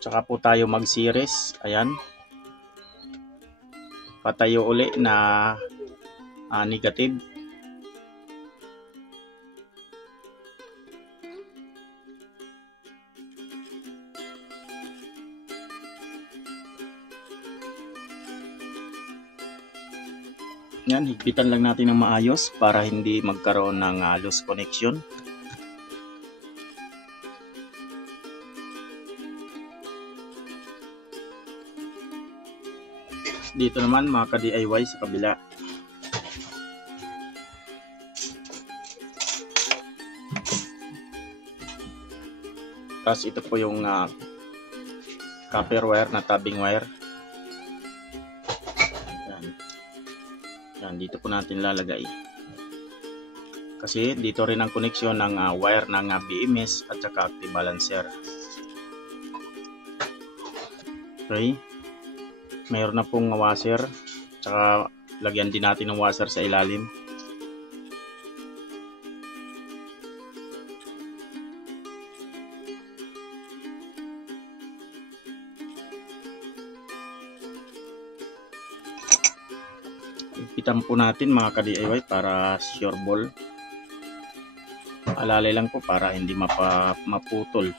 Tsaka po tayo mag-series. Ayan. Patayo uli na negative. Yan, higpitan lang natin ng maayos para hindi magkaroon ng loose connection. Dito naman mga ka-DIY sa kabila. Tapos ito po yung copper wire na tabbing wire. Yan, dito po natin lalagay. Kasi dito rin ang koneksyon ng wire ng BMS at saka active balancer. Okay. Mayroon na pong washer. Tsaka lagyan din natin ng washer sa ilalim. Ipitan po natin mga ka-DIY para sure ball. Alalay lang po para hindi maputol.